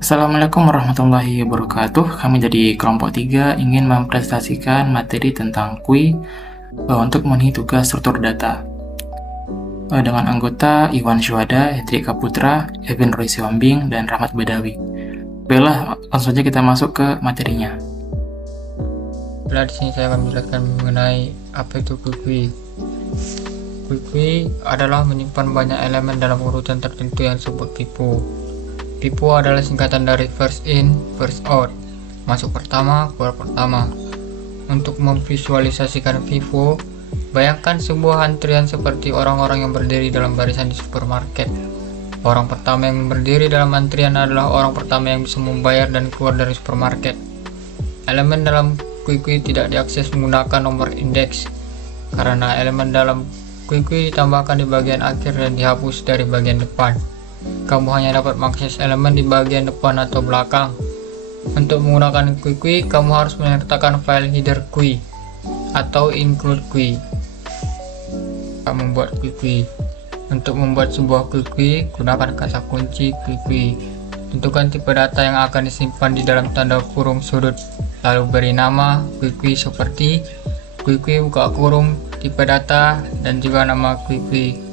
Assalamualaikum warahmatullahi wabarakatuh. Kami dari kelompok 3 ingin mempresentasikan materi tentang QUI untuk memenuhi tugas struktur data. Dengan anggota Iwan Syuhada, Hendrika Putra, Evin Roy Siwambing, dan Rahmat Badawi. Baiklah, langsung saja kita masuk ke materinya. Di sini saya akan menjelaskan mengenai apa itu QUI. QUI adalah menyimpan banyak elemen dalam urutan tertentu yang disebut FIFO. FIFO adalah singkatan dari first in, first out, masuk pertama, keluar pertama. Untuk memvisualisasikan FIFO, bayangkan sebuah antrian seperti orang-orang yang berdiri dalam barisan di supermarket. Orang pertama yang berdiri dalam antrian adalah orang pertama yang bisa membayar dan keluar dari supermarket. Elemen dalam QUI tidak diakses menggunakan nomor indeks, karena elemen dalam QUI ditambahkan di bagian akhir dan dihapus dari bagian depan. Kamu hanya dapat mengakses elemen di bagian depan atau belakang. Untuk menggunakan QUI, kamu harus menyertakan file header QUI atau include QUI. Membuat QUI. Untuk membuat sebuah QUI, gunakan kata kunci QUI. Tentukan tipe data yang akan disimpan di dalam tanda kurung sudut, lalu beri nama QUI seperti QUI buka kurung tipe data dan juga nama QUI.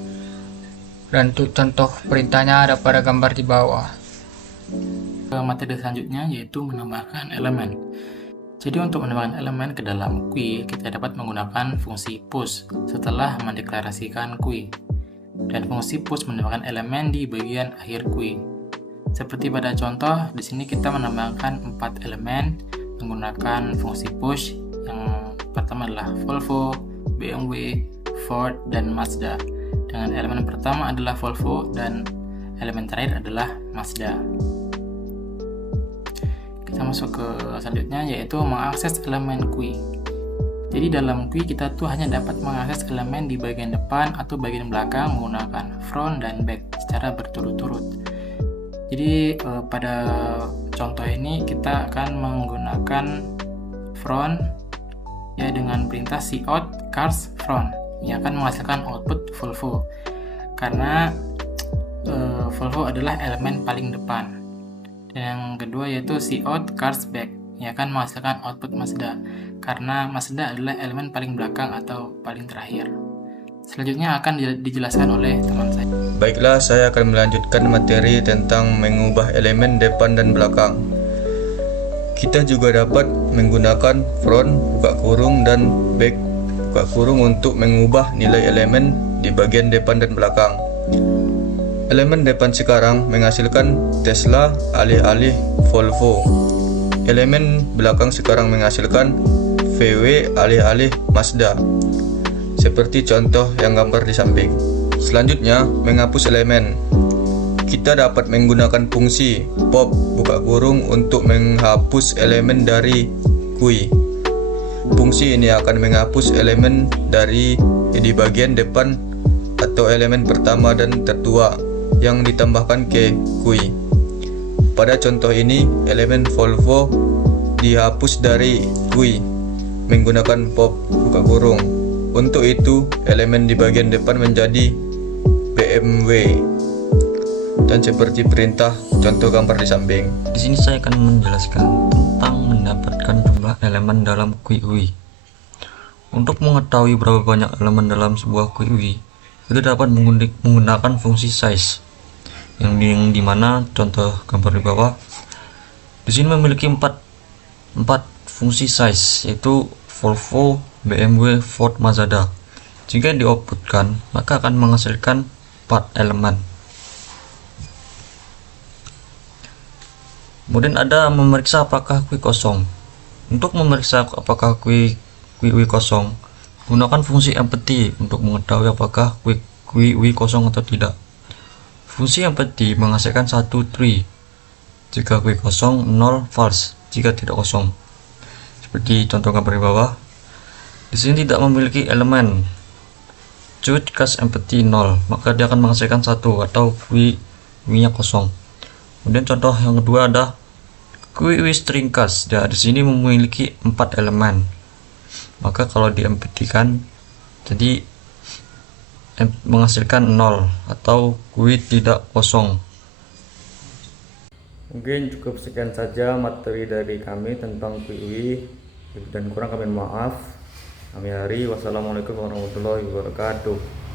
Dan untuk contoh perintahnya ada pada gambar di bawah. Materi selanjutnya yaitu menambahkan elemen. Jadi untuk menambahkan elemen ke dalam QUI, kita dapat menggunakan fungsi push setelah mendeklarasikan QUI. Dan fungsi push menambahkan elemen di bagian akhir QUI. Seperti pada contoh, di sini kita menambahkan 4 elemen menggunakan fungsi push. Yang pertama adalah Volvo, BMW, Ford, dan Mazda. Dengan elemen pertama adalah Volvo dan elemen terakhir adalah Mazda. Kita masuk ke selanjutnya yaitu mengakses elemen QUI. Jadi dalam QUI kita tuh hanya dapat mengakses elemen di bagian depan atau bagian belakang menggunakan front dan back secara berturut-turut. Jadi pada contoh ini kita akan menggunakan front ya dengan perintah cout cars front yang akan menghasilkan output Volvo karena Volvo adalah elemen paling depan. Dan yang kedua yaitu cout cars back yang akan menghasilkan output Mazda karena Mazda adalah elemen paling belakang atau paling terakhir. Selanjutnya akan dijelaskan oleh teman saya. Baiklah, saya akan melanjutkan materi tentang mengubah elemen depan dan belakang. Kita juga dapat menggunakan front, buka kurung, dan back, buka kurung untuk mengubah nilai elemen di bagian depan dan belakang. Elemen depan sekarang menghasilkan Tesla alih-alih Volvo. Elemen belakang sekarang menghasilkan VW alih-alih Mazda. Seperti contoh yang gambar di samping. Selanjutnya, menghapus elemen. Kita dapat menggunakan fungsi pop buka kurung untuk menghapus elemen dari QUI. Fungsi ini akan menghapus elemen di bagian depan atau elemen pertama dan tertua yang ditambahkan ke QUI. Pada contoh ini, elemen Volvo dihapus dari QUI menggunakan pop buka kurung. Untuk itu, elemen di bagian depan menjadi BMW. Dan seperti perintah contoh gambar di samping. Di sini saya akan menjelaskan tentang mendapatkan jumlah elemen dalam QUI. Untuk mengetahui berapa banyak elemen dalam sebuah QUI, kita dapat menggunakan fungsi size, yang dimana contoh gambar di bawah. Di sini memiliki empat fungsi size, yaitu Volvo, BMW, Ford, Mazda. Jika dioutputkan, maka akan menghasilkan 4 elemen. Kemudian ada memeriksa apakah QUI kosong. Untuk memeriksa apakah QUI kosong, gunakan fungsi empty untuk mengetahui apakah QUI kosong atau tidak. Fungsi empty menghasilkan 1 true jika QUI kosong, 0 false jika tidak kosong. Seperti contoh gambar di bawah. Di sini tidak memiliki elemen. Choose cast empty 0, maka dia akan menghasilkan 1 atau QUI-nya kosong. Kemudian contoh yang kedua ada QUI string cast. Di sini memiliki 4 elemen. Maka kalau diempty-kan jadi menghasilkan 0 atau QUI tidak kosong. Mungkin cukup sekian saja materi dari kami tentang QI, dan kurang kami maaf. Kami hari, wassalamualaikum warahmatullahi wabarakatuh.